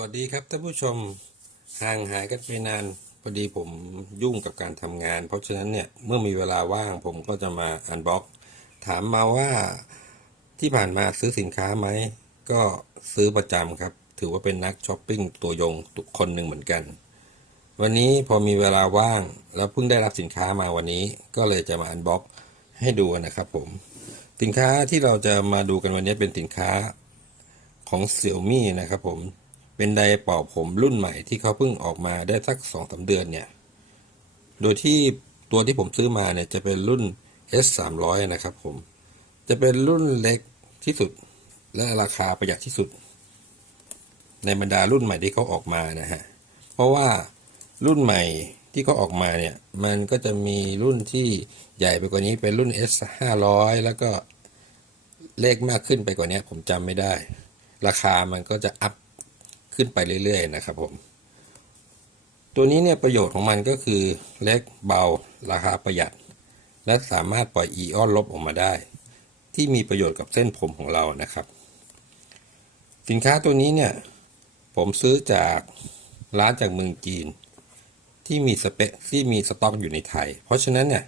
วัสดีครับท่านผู้ชมห่างหายกันไปนานพอดีผมยุ่งกับการทำงาน เพราะฉะนั้นเนี่ยเมื่อมีเวลาว่างผมก็จะมาอันบ็อกถามมาว่าที่ผ่านมาซื้อสินค้าไหม ก็ซื้อประจำครับ ถือว่าเป็นนักช้อปปิ้งตัวยงทุกคนหนึ่งเหมือนกัน วันนี้พอมีเวลาว่างแล้วเพิ่งได้รับสินค้ามาวันนี้ ก็เลยจะมาอันบ็อกให้ดูนะครับผม สินค้าที่เราจะมาดูกันวันนี้เป็นสินค้าของ Xiaomi นะครับผม เป็นไดร์เป่าผมรุ่นใหม่ที่เขาเพิ่งออกมาได้สักสองสาเดือนเนี่ย โดยที่ตัวที่ผมซื้อมาเนี่ยจะเป็นรุ่น S 3 0 0นะครับผม จะเป็นรุ่นเล็กที่สุด และราคาประหยัดที่สุด ในบรรดารุ่นใหม่ที่เขาออกมานะฮะ เพราะว่ารุ่นใหม่ที่เขาออกมาเนี่ย มันก็จะมีรุ่นที่ใหญ่ไปกว่านี้เป็นรุ่น S 5 0 0แล้วก็เลขมากขึ้นไปกว่านี้ผมจำไม่ได้ ราคามันก็จะอัพ ขึ้นไปเรื่อยๆนะครับผม ตัวนี้เนี่ยประโยชน์ของมันก็คือเล็กเบาราคาประหยัด และสามารถปล่อยอีออนลบออกมาได้ ที่มีประโยชน์กับเส้นผมของเรานะครับ สินค้าตัวนี้เนี่ยผมซื้อจากร้านจากเมืองจีน ที่มีสเปคที่มีสต็อกอยู่ในไทย เพราะฉะนั้นเนี่ย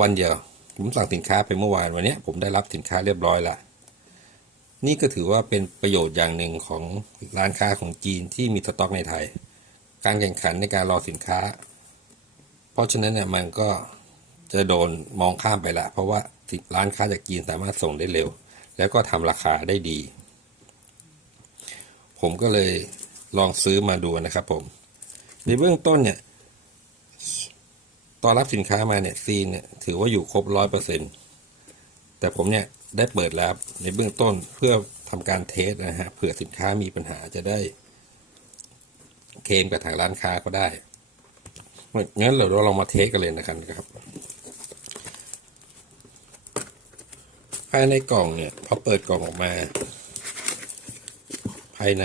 วันเดียวผมสั่งสินค้าไปเมื่อวานวันนี้ผมได้รับสินค้าเรียบร้อยละ นี่ก็ถือว่าเป็นประโยชน์อย่างหนึ่งของร้านค้าของจีนที่มีสต็อกในไทย การแข่งขันในการรอสินค้า เพราะฉะนั้นเนี่ยมันก็จะโดนมองข้ามไปละ เพราะว่าร้านค้าจากจีนสามารถส่งได้เร็ว แล้วก็ทำราคาได้ดี ผมก็เลยลองซื้อมาดูนะครับผม ในเบื้องต้นเนี่ยตอนรับสินค้ามาเนี่ยซีนเนี่ยถือว่าอยู่ครบร้อยเปอร์เซ็นแต่ผมเนี่ย ได้เปิดแล้วในเบื้องต้นเพื่อทำการเทสนะฮะเผื่อสินค้ามีปัญหาจะได้ เคลมกับทางร้านค้าก็ได้งั้นเราเราลองมาเทสกันเลยนะครับ ภายในกล่องเนี่ยพอเปิดกล่องออกมา ภายใน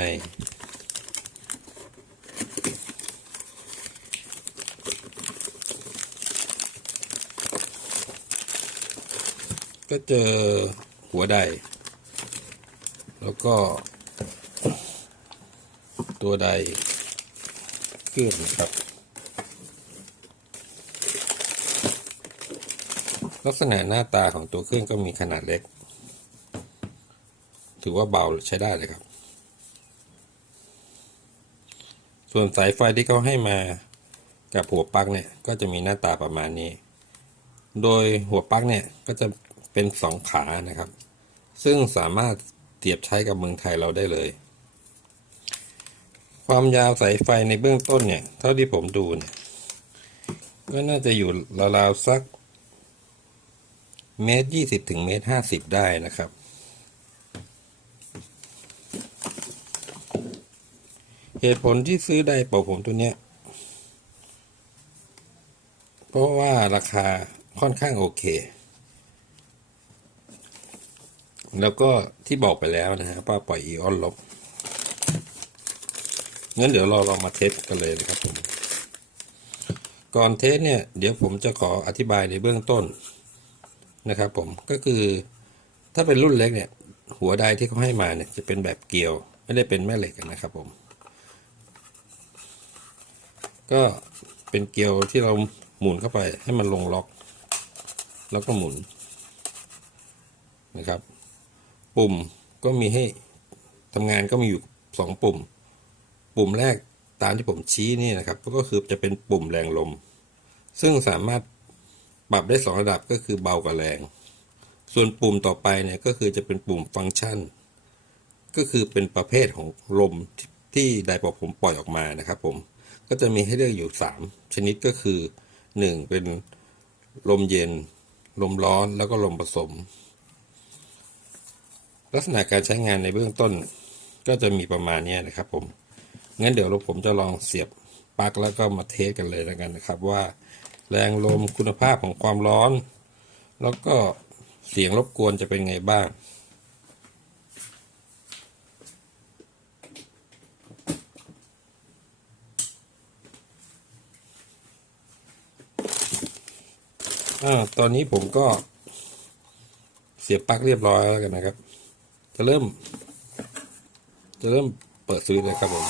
ก็เจอหัวไดแล้วก็ ตัวไดเครื่องนะครับ ลักษณะหน้าตาของตัวเครื่องก็มีขนาดเล็ก ถือว่าเบาใช้ได้เลยครับ ส่วนสายไฟที่เขาให้มากับหัวปลั๊กเนี่ย ก็จะมีหน้าตาประมาณนี้ โดยหัวปลั๊กเนี่ย ก็จะ เป็นสองขานะครับ ซึ่งสามารถเสียบใช้กับเมืองไทยเราได้เลย ความยาวสายไฟในเบื้องต้นเนี่ย เท่าที่ผมดูเนี่ย ก็น่าจะอยู่ราวๆสักเมตรยี่สิบถึงเมตรห้าสิบได้นะครับ เหตุผลที่ซื้อไดร์เป่าผมตัวเนี้ย เพราะว่าราคาค่อนข้างโอเค แล้วก็ที่บอกไปแล้วนะฮะว่าปล่อยอีออนลบ งั้นเดี๋ยวเราลองมาเทสกันเลยนะครับผม ก่อนเทสเนี่ย เดี๋ยวผมจะขออธิบายในเบื้องต้นนะครับผม ก็คือถ้าเป็นรุ่นเล็กเนี่ย หัวไดที่เขาให้มาเนี่ยจะเป็นแบบเกลียว ไม่ได้เป็นแม่เหล็กนะครับผม ก็เป็นเกลียวที่เราหมุนเข้าไปให้มันลงล็อก แล้วก็หมุนนะครับ ปุ่มก็มีให้ทำงานก็มีอยู่สองปุ่ม ปุ่มแรกตามที่ผมชี้นี่นะครับ ก็คือจะเป็นปุ่มแรงลม ซึ่งสามารถปรับได้สองระดับก็คือเบากับแรง ส่วนปุ่มต่อไปเนี่ยก็คือจะเป็นปุ่มฟังก์ชัน ก็คือเป็นประเภทของลมที่ไดร์เป่าผมปล่อยออกมานะครับ ผมก็จะมีให้เลือกอยู่ 3 ชนิดก็คือ 1 เป็นลมเย็น ลมร้อนแล้วก็ลมผสม ลักษณะการใช้งานในเบื้องต้นก็จะมีประมาณนี้นะครับผม งั้นเดี๋ยวเราผมจะลองเสียบปลั๊กแล้วก็มาเทสกันเลยแล้วกันนะครับ ว่าแรงลมคุณภาพของความร้อน แล้วก็เสียงรบกวนจะเป็นไงบ้างอตอนนี้ผมก็เสียบปลั๊กเรียบร้อยแล้วกันนะครับ จะเริ่ม จะเริ่มเปิดซื้อเลยครับผม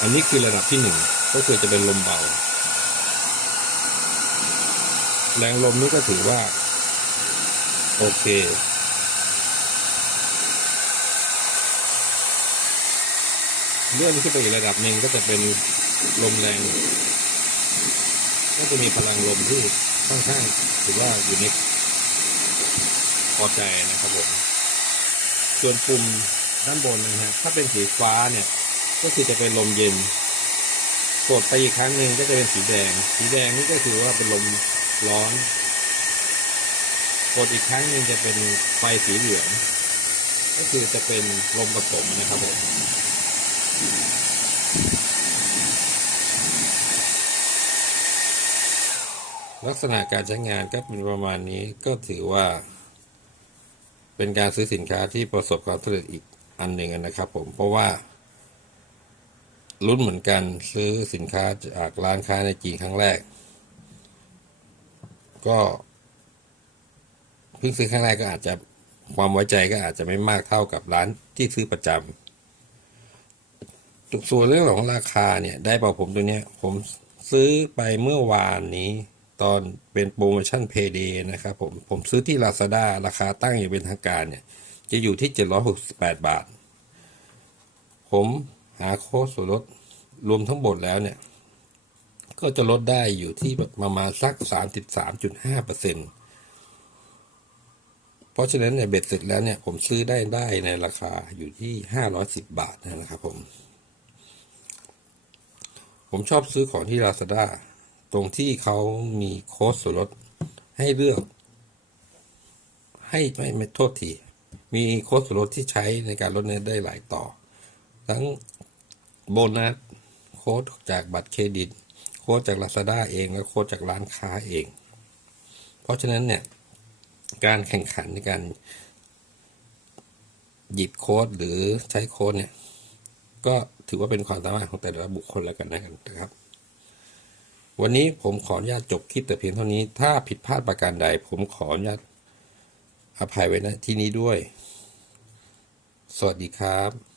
อันนี้คือระดับที่หนึ่งก็คือจะเป็นลมเบา แรงลมนี้ก็ถือว่า โอเคเลื่อนขึ้นไปอีกระดับหนึ่งก็จะเป็นลมแรง ก็จะมีพลังลมที่ค่อนข้างถือว่าอยู่ในพอใจนะครับผม ส่วนปุ่มด้านบนนะฮะถ้าเป็นสีฟ้าเนี่ย ก็คือจะเป็นลมเย็น กดไปอีกครั้งหนึ่งก็จะเป็นสีแดง สีแดงนี่ก็คือว่าเป็นลมร้อน กดอีกครั้งหนึ่งจะเป็นไฟสีเหลือง ก็คือจะเป็นลมผสมนะครับผมลักษณะการใช้งานก็เป็นประมาณนี้ก็ถือว่า เป็นการซื้อสินค้าที่ประสบความสำเร็จอีกอันหนึ่งนะครับผมเพราะว่ารุ่นเหมือนกันซื้อสินค้าจากร้านค้าในจีนครั้งแรก ก็เพิ่งซื้อครั้งแรกก็อาจจะความไว้ใจก็อาจจะไม่มากเท่ากับร้านที่ซื้อประจำส่วนเรื่องของราคาเนี่ย ได้เปล่าผมตัวเนี้ย ผมซื้อไปเมื่อวานนี้ ตอนเป็นโปรโมชั่นเพย์เดย์นะครับผมผมซื้อที่ Lazada ราคาตั้งอย่างเป็นทางการเนี่ย จะอยู่ที่ 768 บาท ผมหาโค้ดส่วนลดรวมทั้งหมดแล้วเนี่ย ก็จะลดได้อยู่ที่ประมาณสัก 33.5เปอร์เซ็นเพราะฉะนั้นเนี่ยเบ็ดเสร็จแล้วเนี่ยผมซื้อได้ได้ในราคาอยู่ที่ 510 บาทนะครับผม ผมชอบซื้อของที่ Lazada ตรงที่เขามีโค้ดส่วนลดให้เลือก ให้ไม่ไม่โทษทีมีโค้ดส่วนลดที่ใช้ในการลดเน็ตได้หลายต่อ ทั้งโบนัสโค้ดจากบัตรเครดิต โค้ดจาก Lazada เองและโค้ดจากร้านค้าเอง เพราะฉะนั้นเนี่ยการแข่งขันในการหยิบโค้ดหรือใช้โค้ดเนี่ย ก็ถือว่าเป็นความสามารถของแต่ละบุคคลแล้วกันนะครับ วันนี้ผมขออนุญาตจบคลิปแต่เพียงเท่านี้ ถ้าผิดพลาดประการใด ผมขออนุญาตอภัยไว้ณที่นี้ด้วย สวัสดีครับ